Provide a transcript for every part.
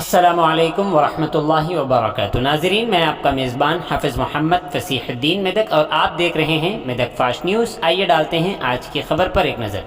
अस्सलामुअलैकुम वरहमतुल्लाहि वबरकातुहू। नाज़रीन, मैं आपका मेज़बान हाफिज़ मोहम्मद फ़सीहुद्दीन मेदक और आप देख रहे हैं मेदक फास्ट न्यूज़। आइए डालते हैं आज की खबर पर एक नज़र।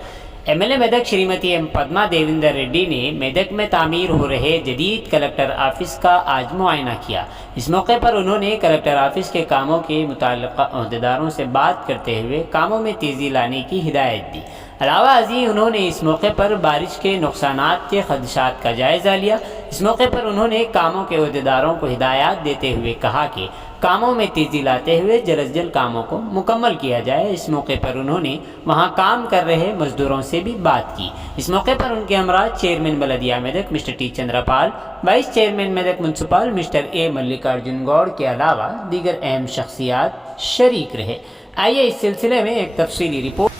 एमएलए मेदक श्रीमती एम पद्मा देवेंद्र रेड्डी ने मेदक में तामीर हो रहे जदीद कलेक्टर ऑफिस का आज मुआयना किया। इस मौके पर उन्होंने कलेक्टर ऑफिस के कामों के मुताल्लिक़ा अहदेदारों से बात करते हुए कामों में तेज़ी लाने की हिदायत दी। अलावा अजी उन्होंने इस मौके पर बारिश के नुकसानात के खदशात का जायज़ा लिया। इस मौके पर उन्होंने कामों के अहदेदारों को हिदायत देते हुए कहा कि कामों में तेज़ी लाते हुए जल्द अज जल्द कामों को मुकम्मल किया जाए। इस मौके पर उन्होंने वहां काम कर रहे मजदूरों से भी बात की। इस मौके पर उनके हमरा चेयरमैन बलदिया Medak mister T Chandrapal, vice chairman Medak municipal mister A Mallikarjun Goud के अलावा दीगर अहम शख्सियात शरीक रहे। आइए इस सिलसिले में एक तफसीली रिपोर्ट।